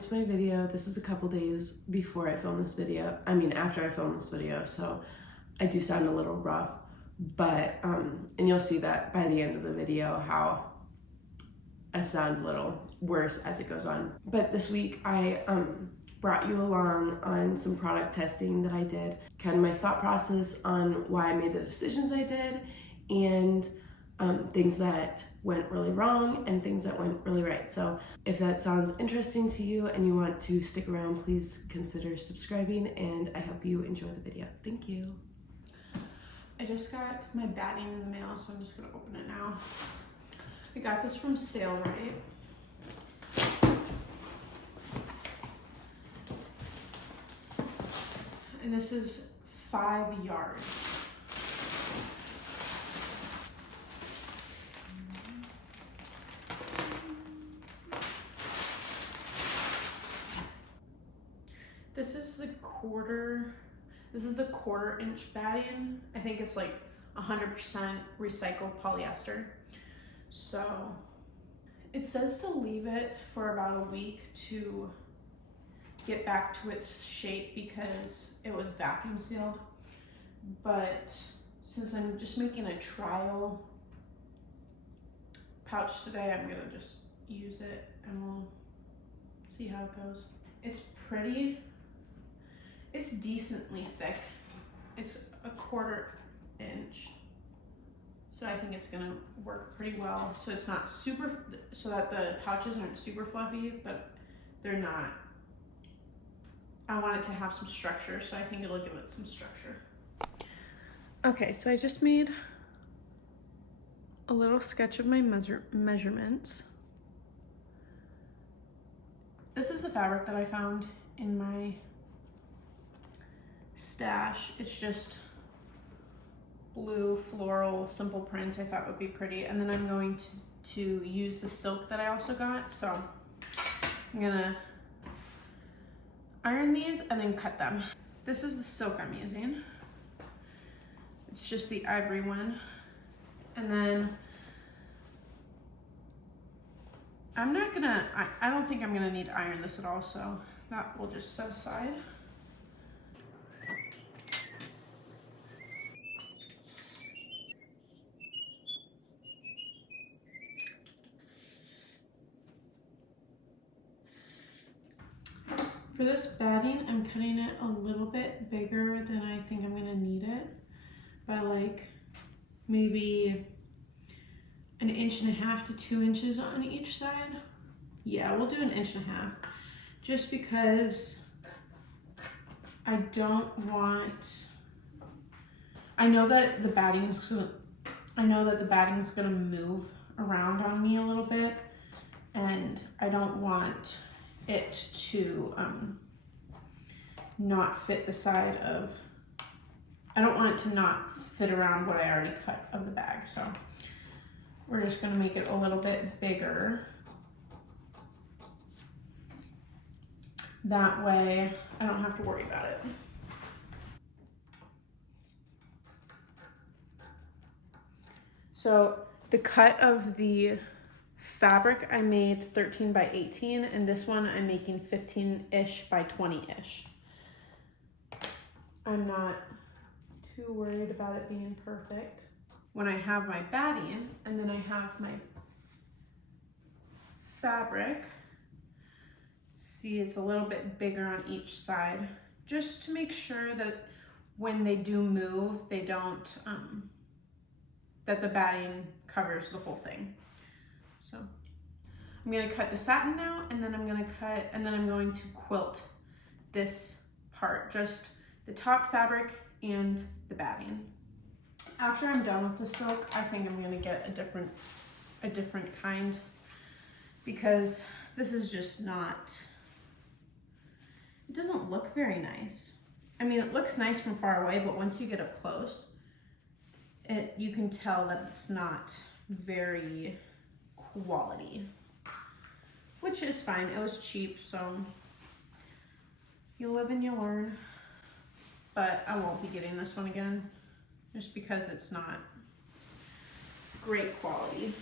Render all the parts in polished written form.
to my video. This is a couple days before I filmed this video. I mean, after I filmed this video, so I do sound a little rough, but, and you'll see that by the end of the video how I sound a little worse as it goes on. But this week I brought you along on some product testing that I did, kind of my thought process on why I made the decisions I did, and things that went really wrong and things that went really right. So if that sounds interesting to you and you want to stick around, please consider subscribing, and I hope you enjoy the video. Thank you. I just got my batting in the mail, so I'm just gonna open it now. I got this from Right. And this is 5 yards. This is the quarter-inch batting. I think it's like 100% recycled polyester. So it says to leave it for about a week to get back to its shape because it was vacuum sealed. But since I'm just making a trial pouch today, I'm gonna just use it and we'll see how it goes. It's pretty. It's decently thick. It's a 1/4 inch. So I think it's gonna work pretty well. So it's not super, so that the pouches aren't super fluffy, but they're not. I want it to have some structure, so I think it'll give it some structure. Okay, so I just made a little sketch of my measurements. This is the fabric that I found in my stash. It's just blue floral simple print. I thought would be pretty, and then I'm going to use the silk that I also got. So I'm gonna iron these and then cut them. This is the silk I'm using. It's just the ivory one, and then I don't think I'm gonna need to iron this at all, so that we'll just set aside. For this batting, I'm cutting it a little bit bigger than I think I'm gonna need it, by like maybe 1.5 to 2 inches on each side. Yeah, we'll do 1.5 inches, just because I don't want, I know that the batting's gonna move around on me a little bit, and I don't want it to not fit the side of, I don't want it to not fit around what I already cut of the bag. So we're just gonna make it a little bit bigger. That way I don't have to worry about it. So the cut of the fabric I made 13 by 18, and this one I'm making 15-ish by 20-ish. I'm not too worried about it being perfect. When I have my batting and then I have my fabric, see, it's a little bit bigger on each side, just to make sure that when they do move, they don't, that the batting covers the whole thing. So I'm gonna cut the satin now, and then I'm going to quilt this part, just the top fabric and the batting. After I'm done with the silk, I think I'm gonna get a different kind, because this is just not, it doesn't look very nice. I mean, it looks nice from far away, but once you get up close, you can tell that it's not very quality, which is fine. It was cheap, so you live and you learn. But I won't be getting this one again, just because it's not great quality.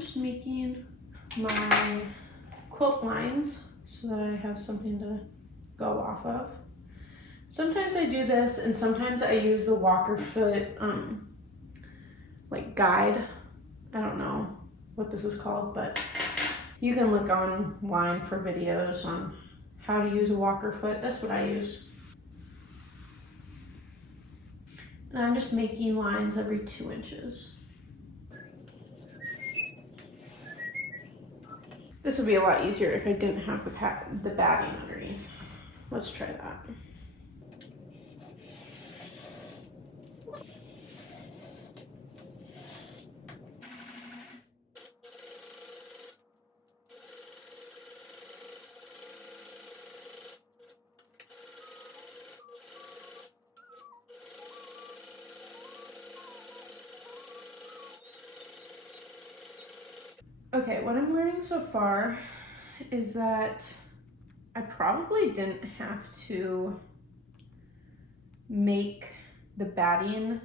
just making my quilt lines so that I have something to go off of. Sometimes I do this, and sometimes I use the walker foot like guide. I don't know what this is called, but you can look online for videos on how to use a walker foot. That's what I use. And I'm just making lines every 2 inches. This would be a lot easier if I didn't have the batting underneath. Let's try that. Okay, what I'm learning so far is that I probably didn't have to make the batting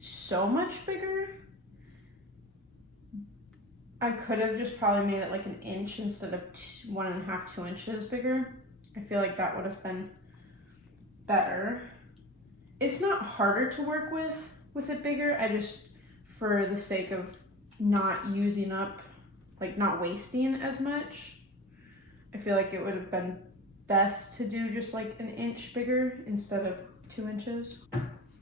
so much bigger. I could have just probably made it like an inch instead of 1.5, 2 inches bigger. I feel like that would have been better. It's not harder to work with it bigger. I just, for the sake of not using up, like not wasting as much, I feel like it would have been best to do just like an inch bigger instead of 2 inches.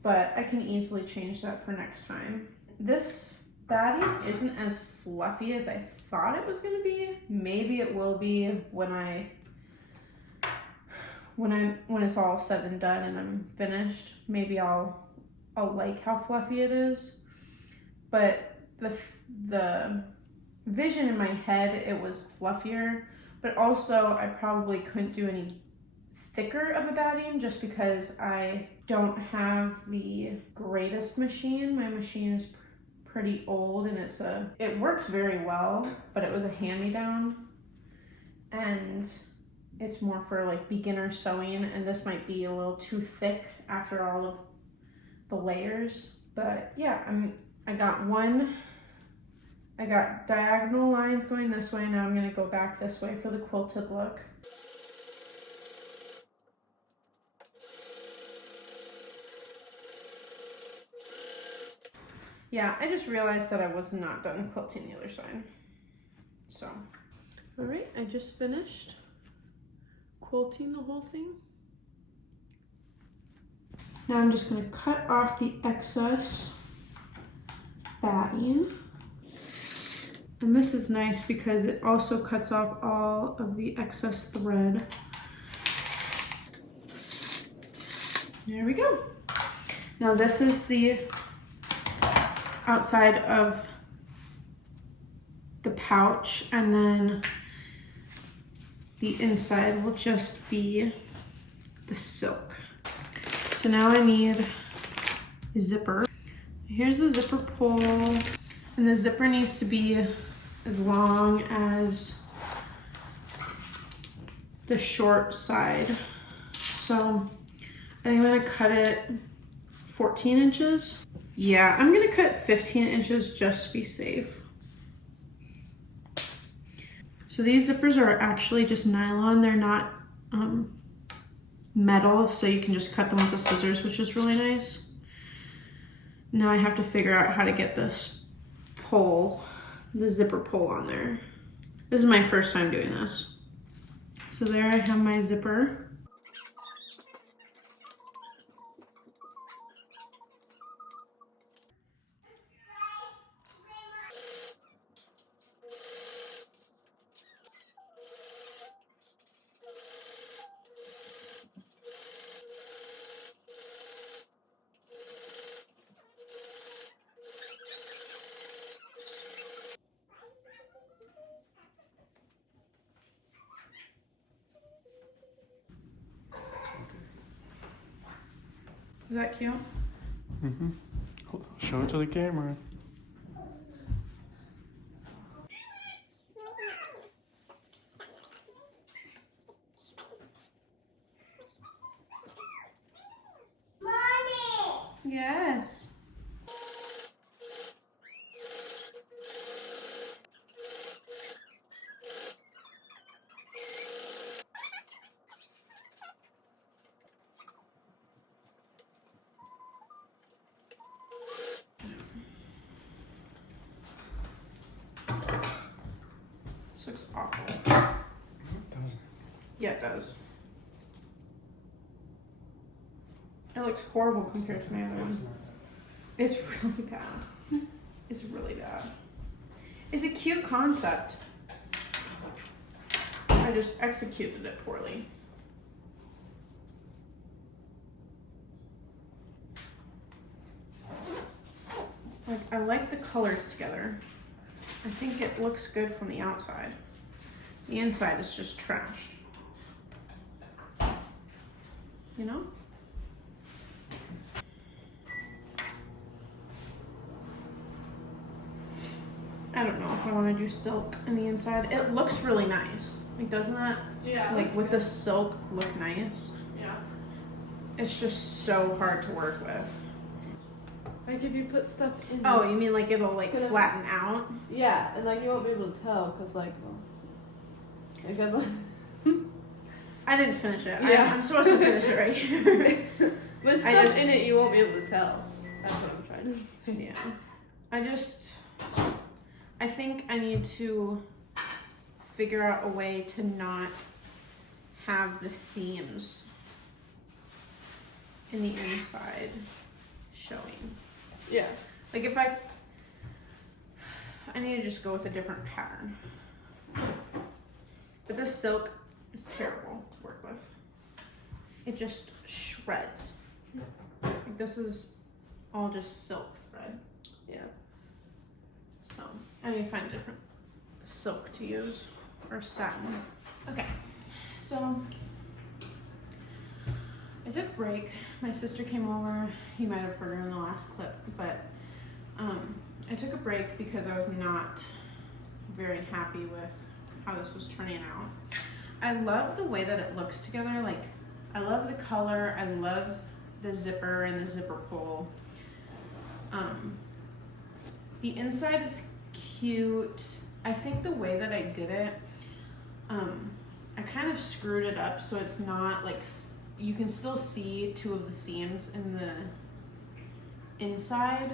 But I can easily change that for next time. This batting isn't as fluffy as I thought it was gonna be. Maybe it will be when it's all said and done and I'm finished. Maybe I'll like how fluffy it is. But the vision in my head, it was fluffier, but also I probably couldn't do any thicker of a batting just because I don't have the greatest machine. My machine is pretty old and it works very well, but it was a hand-me-down and it's more for like beginner sewing, and this might be a little too thick after all of the layers. But yeah, I got diagonal lines going this way. Now I'm gonna go back this way for the quilted look. Yeah, I just realized that I was not done quilting the other side. So, all right, I just finished quilting the whole thing. Now I'm just gonna cut off the excess batting. And this is nice because it also cuts off all of the excess thread. There we go. Now this is the outside of the pouch, and then the inside will just be the silk. So now I need a zipper. Here's the zipper pull, and the zipper needs to be as long as the short side. So I think I'm gonna cut it 14 inches. Yeah, I'm gonna cut 15 inches just to be safe. So these zippers are actually just nylon. They're not metal, so you can just cut them with the scissors, which is really nice. Now I have to figure out how to get this pull, the zipper pull on there. This is my first time doing this. So there I have my zipper. Is that cute? Mm-hmm. Show it to the camera. Mommy! Yes. looks awful. It doesn't. Yeah, it does. It looks horrible compared to my other one. It's really bad. It's really bad. It's a cute concept. I just executed it poorly. Like, I like the colors together. I think it looks good from the outside. The inside is just trashed. You know? I don't know if I want to do silk in the inside. It looks really nice. Like, doesn't that, Yeah. like, with the silk look nice? Yeah. It's just so hard to work with. Like if you put stuff in. Oh, you mean like it'll, like, flatten out? Yeah, and like you won't be able to tell because like, well, because I didn't finish it. Yeah. I'm supposed to finish it right here. with stuff in it you won't be able to tell. That's what I'm trying to say. Yeah. I think I need to figure out a way to not have the seams in the inside showing. Yeah. Like if I need to just go with a different pattern. But this silk is terrible to work with. It just shreds. Like this is all just silk thread. Yeah. So I need to find a different silk to use or satin. Okay, so I took a break. My sister came over. You might have heard her in the last clip, but I took a break because I was not very happy with how this was turning out. I love the way that it looks together. Like, I love the color. I love the zipper and the zipper pull. The inside is cute. I think the way that I did it, I kind of screwed it up so it's not like, you can still see two of the seams in the inside.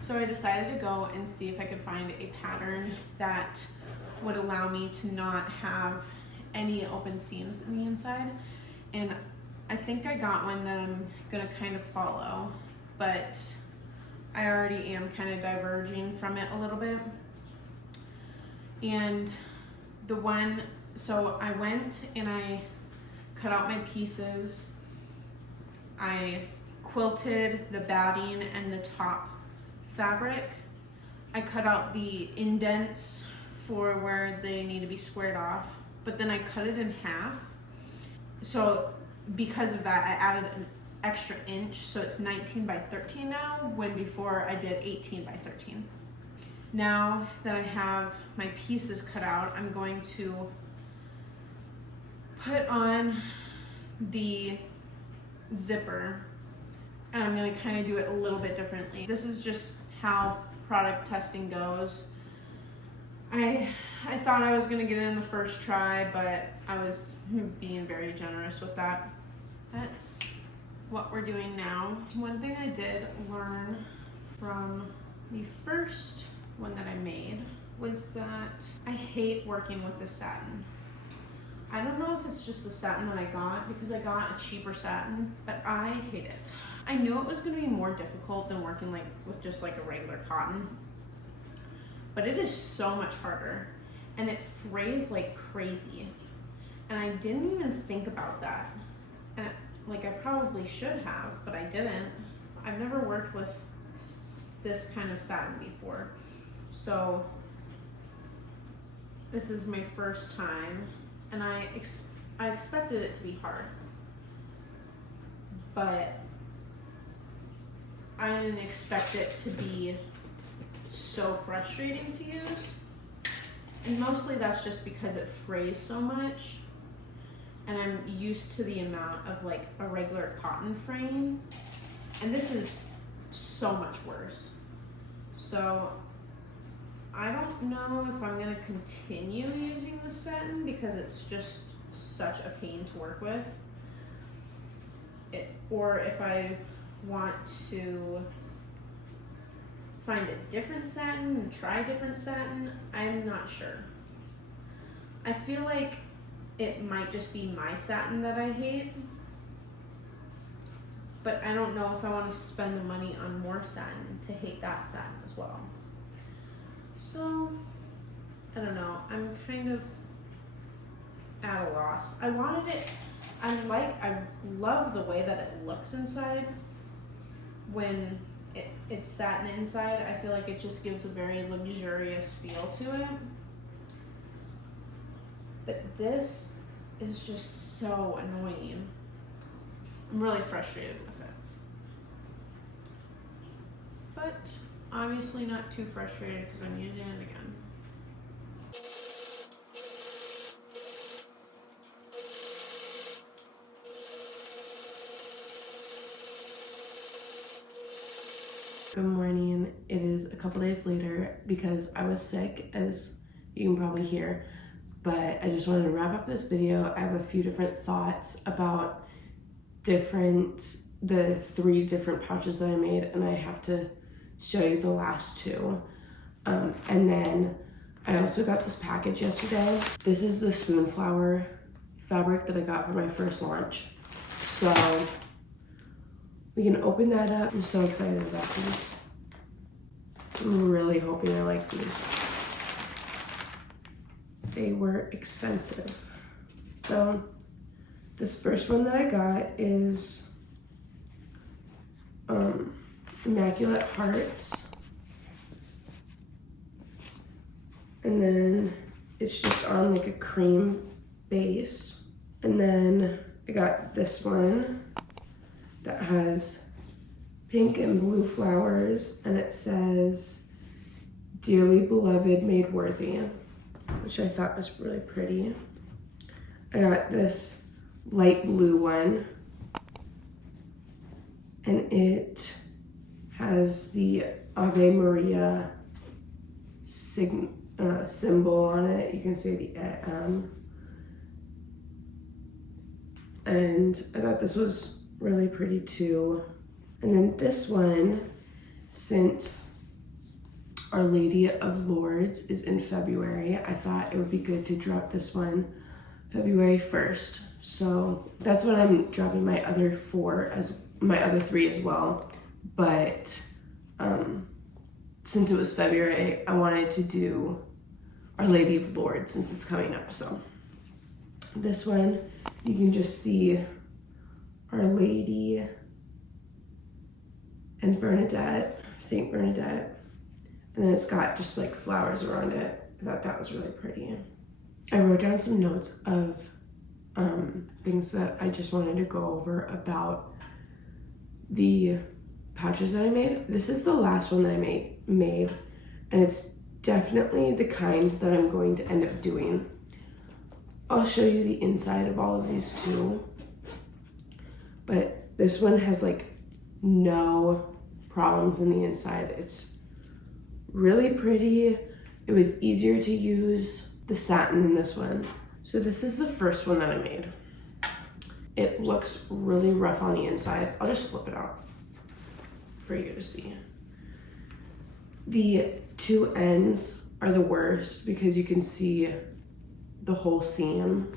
So I decided to go and see if I could find a pattern that would allow me to not have any open seams in the inside. And I think I got one that I'm gonna kind of follow, but I already am kind of diverging from it a little bit. And the one, so I went and I cut out my pieces. I quilted the batting and the top fabric. I cut out the indents for where they need to be squared off, but then I cut it in half. So because of that, I added an extra inch, so it's 19 by 13 now, when before I did 18 by 13. Now that I have my pieces cut out, I'm going to put on the zipper, and I'm gonna kind of do it a little bit differently. This is just how product testing goes. I thought I was gonna get it in the first try, but I was being very generous with that. That's what we're doing now. One thing I did learn from the first one that I made was that I hate working with the satin. I don't know if it's just the satin that I got, because I got a cheaper satin, but I hate it. I knew it was gonna be more difficult than working like with just like a regular cotton, but it is so much harder, and it frays like crazy. And I didn't even think about that. And like I probably should have, but I didn't. I've never worked with this kind of satin before. So this is my first time, and I expected it to be hard, but I didn't expect it to be so frustrating to use. And mostly that's just because it frays so much, and I'm used to the amount of like a regular cotton fraying, and this is so much worse. So I don't know if I'm gonna continue using the satin because it's just such a pain to work with, or if I want to find a different satin and try a different satin. I'm not sure. I feel like it might just be my satin that I hate, but I don't know if I want to spend the money on more satin to hate that satin as well. So, I don't know. I'm kind of at a loss. I wanted it, I love the way that it looks inside. When it's satin inside, I feel like it just gives a very luxurious feel to it. But this is just so annoying. I'm really frustrated with it. But obviously not too frustrated because I'm using it again. Good morning. It is a couple days later because I was sick, as you can probably hear, but I just wanted to wrap up this video. I have a few different thoughts about the 3 different pouches that I made, and I have to show you the last 2. And then I also got this package yesterday. This is the Spoonflower fabric that I got for my first launch. So we can open that up. I'm so excited about these. I'm really hoping I like these. They were expensive. So this first one that I got is Immaculate Hearts. And then it's just on like a cream base. And then I got this one that has pink and blue flowers, and it says, "Dearly beloved, made worthy," which I thought was really pretty. I got this light blue one, and it has the Ave Maria symbol on it. You can see the and I thought this was really pretty too. And then this one, since Our Lady of Lourdes is in February, I thought it would be good to drop this one February 1st. So that's when I'm dropping my other 3 as well. But since it was February, I wanted to do Our Lady of Lourdes since it's coming up. So this one, you can just see Our Lady and Bernadette, Saint Bernadette, and then it's got just like flowers around it. I thought that was really pretty. I wrote down some notes of things that I just wanted to go over about the pouches that I made. This is the last one that I made, and it's definitely the kind that I'm going to end up doing. I'll show you the inside of all of these too, but this one has like no problems in the inside. It's really pretty. It was easier to use the satin in this one. So this is the first one that I made. It looks really rough on the inside. I'll just flip it out for you to see. The 2 ends are the worst because you can see the whole seam,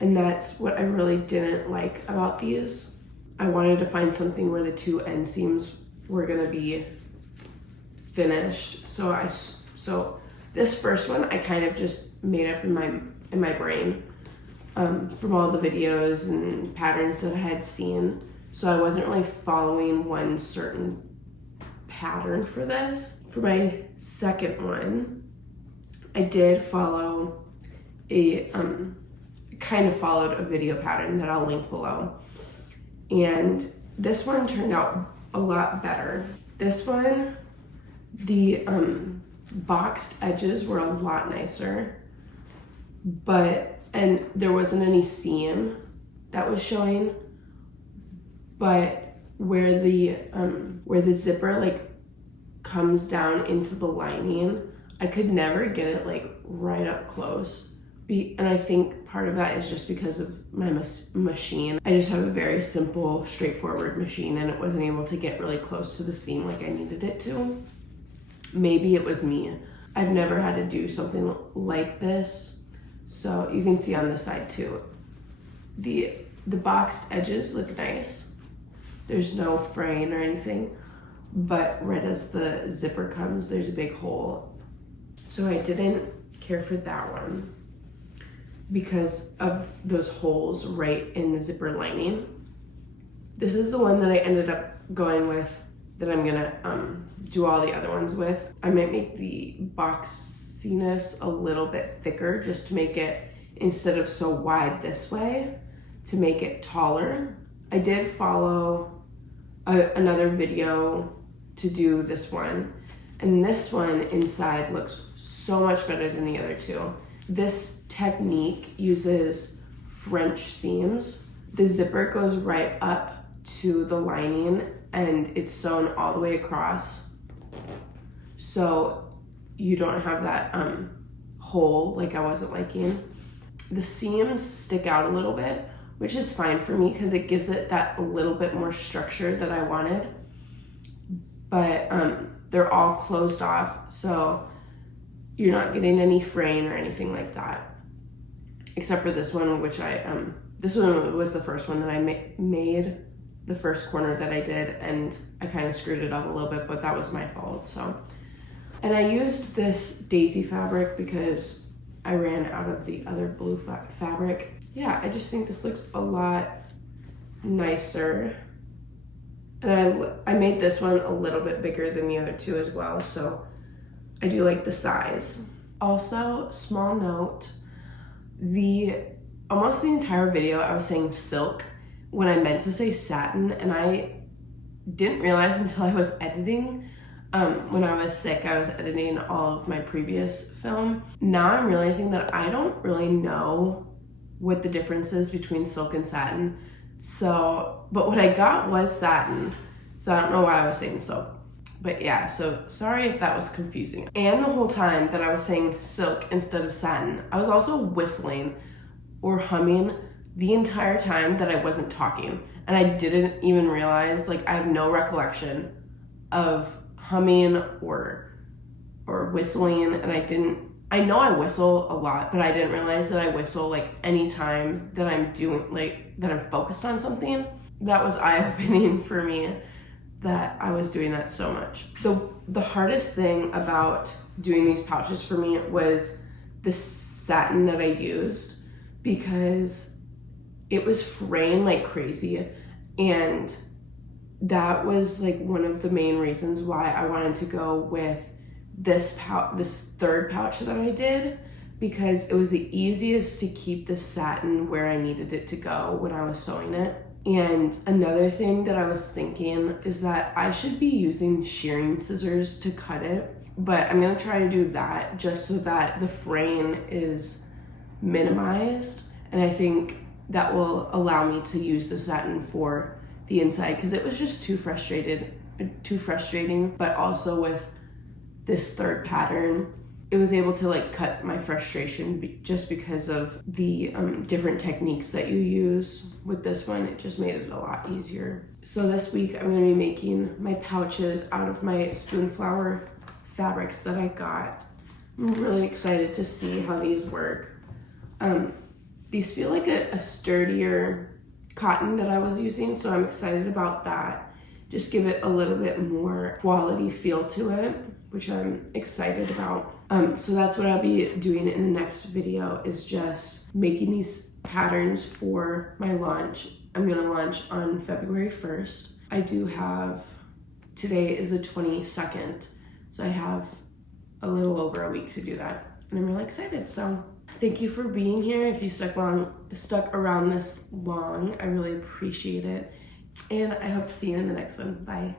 and that's what I really didn't like about these. I wanted to find something where the 2 end seams were gonna be finished. So this first one I kind of just made up in my brain from all the videos and patterns that I had seen. So I wasn't really following one certain pattern for this. For my second one, I did follow kind of followed a video pattern that I'll link below. And this one turned out a lot better. This one, the boxed edges were a lot nicer, and there wasn't any seam that was showing, but where the zipper like comes down into the lining, I could never get it like right up close. And I think part of that is just because of my machine. I just have a very simple, straightforward machine, and it wasn't able to get really close to the seam like I needed it to. Maybe it was me. I've never had to do something like this, So you can see on this side too. The boxed edges look nice. There's no fraying or anything, but right as the zipper comes, there's a big hole. So I didn't care for that one because of those holes right in the zipper lining. This is the one that I ended up going with that I'm gonna do all the other ones with. I might make the boxiness a little bit thicker just to make it, instead of so wide this way, to make it taller. I did follow another video to do this one, and this one inside looks so much better than the other two. This technique uses French seams. The zipper goes right up to the lining and it's sewn all the way across, so you don't have that hole like I wasn't liking. The seams stick out a little bit, which is fine for me because it gives it that a little bit more structure that I wanted, but they're all closed off, so you're not getting any fraying or anything like that, except for this one, which this one was the first one that I made, the first corner that I did, and I kind of screwed it up a little bit, but that was my fault. So, and I used this daisy fabric because I ran out of the other blue fabric. Yeah, I just think this looks a lot nicer, and I made this one a little bit bigger than the other two as well, so I do like the size. Also, small note, almost the entire video I was saying silk when I meant to say satin, and I didn't realize until I was editing. When I was sick, I was editing all of my previous film. Now I'm realizing that I don't really know what the difference is between silk and satin. So, but what I got was satin, so I don't know why I was saying silk. But yeah, so sorry if that was confusing. And the whole time that I was saying silk instead of satin, I was also whistling or humming the entire time that I wasn't talking. And I didn't even realize, like, I have no recollection of humming or whistling, and I know I whistle a lot, but I didn't realize that I whistle like anytime that I'm doing, like, that I'm focused on something. That was eye-opening for me that I was doing that so much. The hardest thing about doing these pouches for me was the satin that I used, because it was fraying like crazy, and that was like one of the main reasons why I wanted to go with this third pouch that I did, because it was the easiest to keep the satin where I needed it to go when I was sewing it. And another thing that I was thinking is that I should be using shearing scissors to cut it, but I'm gonna try to do that just so that the fraying is minimized, and I think that will allow me to use the satin for the inside, because it was just too frustrating. But also with this third pattern, it was able to like cut my frustration just because of the different techniques that you use with this one. It just made it a lot easier. So this week I'm going to be making my pouches out of my Spoonflower fabrics that I got. I'm really excited to see how these work. These feel like a sturdier cotton that I was using, so I'm excited about that. Just give it a little bit more quality feel to it, which I'm excited about. So that's what I'll be doing in the next video, is just making these patterns for my launch. I'm gonna launch on February 1st. I do have, today is the 22nd, so I have a little over a week to do that, and I'm really excited. So thank you for being here. If you stuck around this long, I really appreciate it, and I hope to see you in the next one. Bye.